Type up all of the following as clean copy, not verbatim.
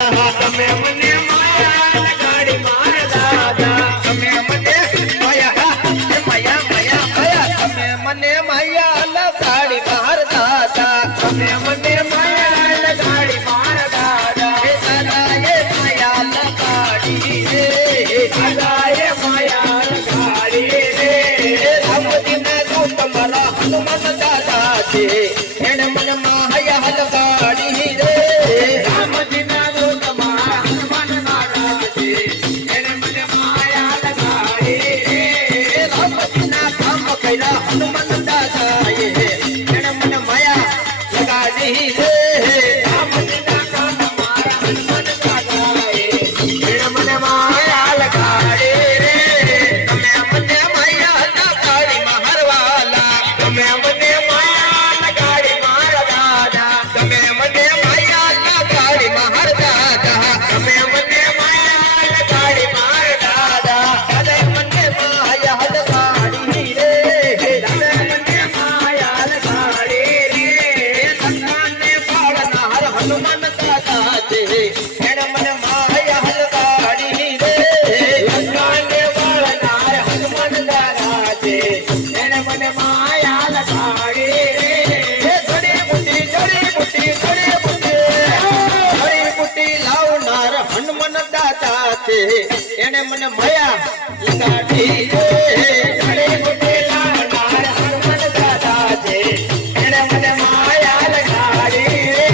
તમે મને માયા લગાડી મારા દાદા તમે મને માયા માયા માયા માયા તમે મને માયા લગાડી મારા દાદા તમે મને માયા લગાડી મારા દાદા હે દાદા એ માયા લગાડી રે દાદા એ માયા લગાડી રે રામજીના દૂત મારા હનુમાન દાદા છે એને મને માયા લગાડી રે રામજીના દૂત મારા હનુમાન દાદા છે એને મને માયા લગાડી રે રામજીના કામ કર્યા હનુમાન દાદા એને મને માયા લગાડી રે રામજીના કામ મારા હનુમાન દાદા એને મને માયા લગાડી રે તમે મને માયા લગાડી મારવાલા તમે મને માયા લગાડી મારા દાદા તમે મને માયા લગાડી મારા દાદા તમે મને માયા લગાડી મારા દાદા દાદા મને માયા લગાડી રે દાદા મને માયા લગાડી રે સંતાનને પાળનાર હનુમાન દાદા છે એને મને માયા લગાડી રે સંતાનને પાળનાર હનુમાન દાદા છે એને મને માયા લગાડી રે જડી બુટી લાવનાર હનુમાન દાદા છે એને મને માયા લગાડી રે જડી બુટી લાવનાર હનુમાન દાદા છે એને મને માયા લગાડી રે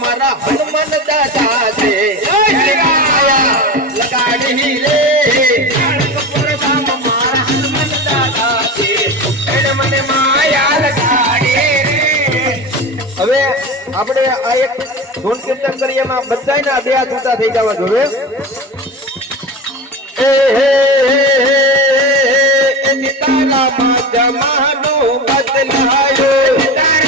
મારા હનુમાન દાદા છે એને માયા લગાડી રે મારા હનુમાન દાદા છે એને મને માયા લગાડી રે હવે આપણે આ એક ધૂન કીર્તન કરીએ એમાં બધાયના બે હાથ ઊંચા થઈ જવા જોઈએ નિતાલા માં જમાનો બદલાયો